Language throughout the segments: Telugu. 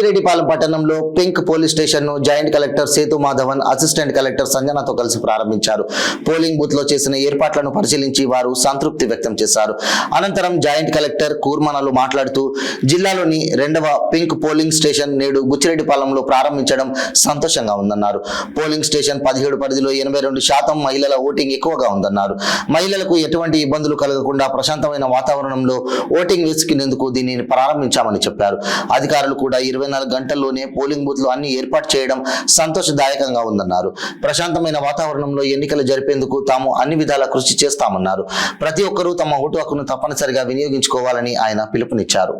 బుచ్చిరెడ్డిపాలెం పట్టణంలో పింక్ పోలీస్ స్టేషన్ ను joint collector Sethu Madhavan, assistant collector సంజనతో కలిసి ప్రారంభించారు. పోలింగ్ బూత్ లో చేసిన ఏర్పాట్లను పరిశీలించి వారు సంతృప్తి వ్యక్తం చేశారు. అనంతరం జాయింట్ కలెక్టర్ కూర్మనలు మాట్లాడుతూ జిల్లాలోని 2వ పింక్ పోలింగ్ స్టేషన్ నేడు బుచ్చిరెడ్డిపాలెంలో ప్రారంభించడం సంతోషంగా ఉందన్నారు. పోలింగ్ స్టేషన్ 17 పరిధిలో 82% మహిళల ఓటింగ్ ఎక్కువగా ఉందన్నారు. మహిళలకు ఎటువంటి ఇబ్బందులు కలగకుండా ప్రశాంతమైన వాతావరణంలో ఓటింగ్ వేసుకునేందుకు దీనిని ప్రారంభించామని చెప్పారు. అధికారులు కూడా 24 గంటల్లోనే పోలింగ్ బూత్ లో అన్ని ఏర్పాటు చేయడం సంతోషదాయకంగా ఉందన్నారు. ప్రశాంతమైన వాతావరణంలో ఎన్నికలు జరిపేందుకు తాము అన్ని విధాలా కృషి చేస్తామన్నారు. ప్రతి ఒక్కరూ తమ ఓటు హక్కును తప్పనిసరిగా వినియోగించుకోవాలని ఆయన పిలుపునిచ్చారు.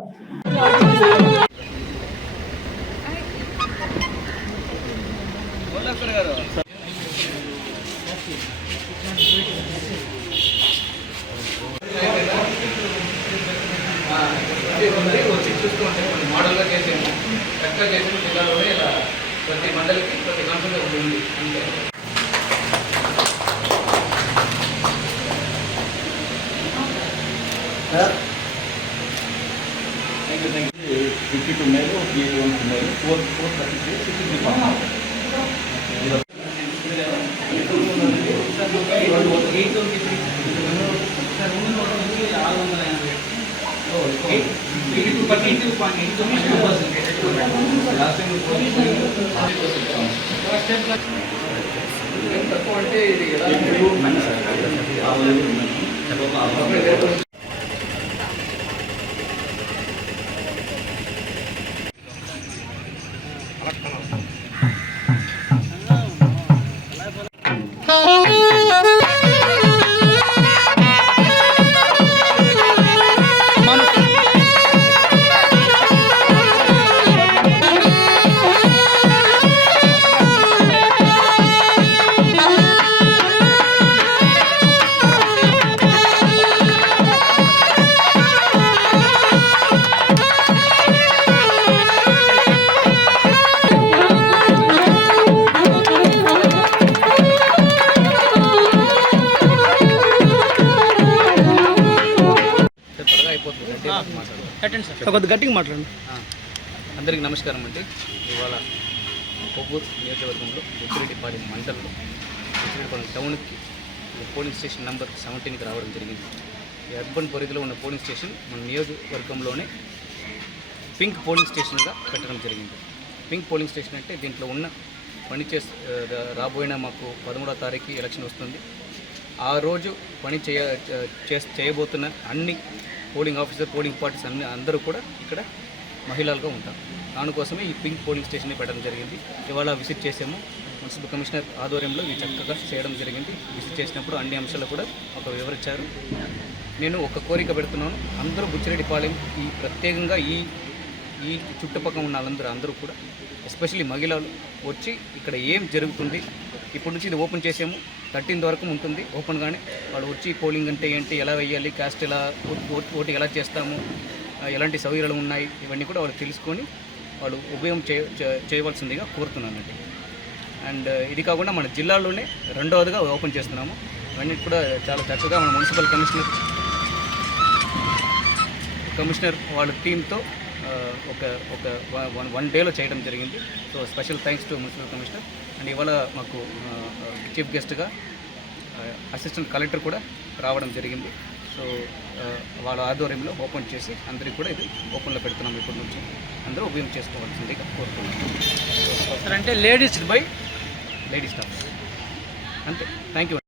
వచ్చి చూసుకుంటే కొన్ని మోడల్గా చేసాము, చక్కగా చేసిన జిల్లాలోనే ఇలా ప్రతి మండలికి ప్రతి కౌన్సిల్లో ఉంది. అంతే. Thank you. 52 మేలు, 1 మేలు, 433, 63 తక్కువ అంటే ఇది ఎలా గట్టిగా మాట్లాడండి. అందరికీ నమస్కారం అండి. ఇవాళ కొవ్వూరు నియోజకవర్గంలో బుచ్చిరెడ్డిపాలెం మండలంలో బుచ్చిరెడ్డిపాలెం టౌన్కి పోలింగ్ స్టేషన్ నెంబర్ 17కి రావడం జరిగింది. ఈ అర్బన్ పరిధిలో ఉన్న పోలింగ్ స్టేషన్ మన నియోజకవర్గంలోనే పింక్ పోలింగ్ స్టేషన్గా పెట్టడం జరిగింది. పింక్ పోలింగ్ స్టేషన్ అంటే దీంట్లో ఉన్న రాబోయిన మాకు 13వ తారీఖు ఎలక్షన్ వస్తుంది. ఆ రోజు పని చేయబోతున్న అన్ని పోలింగ్ ఆఫీసర్, పోలింగ్ పార్టీస్ అందరూ కూడా ఇక్కడ మహిళలుగా ఉంటారు. దానికోసమే ఈ పింక్ పోలింగ్ స్టేషన్ని పెట్టడం జరిగింది. ఇవాళ విజిట్ చేసాము. మున్సిపల్ కమిషనర్ ఆధ్వర్యంలో ఇవి చక్కగా చేయడం జరిగింది. విజిట్ చేసినప్పుడు అన్ని అంశాలు కూడా ఒక వివరించారు. నేను ఒక కోరిక పెడుతున్నాను, అందరూ బుచ్చిరెడ్డిపాలెం ఈ ప్రత్యేకంగా ఈ చుట్టుపక్కల ఉన్న వాళ్ళందరూ కూడా ఎస్పెషల్లీ మహిళలు వచ్చి ఇక్కడ ఏం జరుగుతుంది, ఇప్పటి నుంచి ఇది ఓపెన్ చేసాము, 13th వరకు ఉంటుంది ఓపెన్గానే. వాళ్ళు వచ్చి పోలింగ్ అంటే ఏంటి, ఎలా వేయాలి, కాస్ట్ ఎలా, ఓటు ఎలా చేస్తాము, ఎలాంటి సౌకర్యాలు ఉన్నాయి, ఇవన్నీ కూడా వాళ్ళు తెలుసుకొని వాళ్ళు ఉపయోగం చేయవలసిందిగా కోరుతున్నానండి. అండ్ ఇది కాకుండా మన జిల్లాలోనే 2వదిగా ఓపెన్ చేస్తున్నాము. ఇవన్నీ కూడా చాలా చక్కగా మన మున్సిపల్ కమిషనర్ వాళ్ళ టీంతో ఒక 1 డేలో చేయడం జరిగింది. So special thanks to municipal commissioner. And ఇవాళ మాకు చీఫ్ గెస్ట్గా అసిస్టెంట్ కలెక్టర్ కూడా రావడం జరిగింది. సో వాళ్ళ ఆధ్వర్యంలో ఓపెన్ చేసి అందరికీ కూడా ఇది ఓపెన్లో పెడుతున్నాం. ఇప్పటి నుంచి అందరూ ఉపయోగం చేసుకోవాల్సిందిగా కోరుతున్నాం. అంటే లేడీస్ బై లేడీస్ స్టాఫ్ అంతే. Thank you.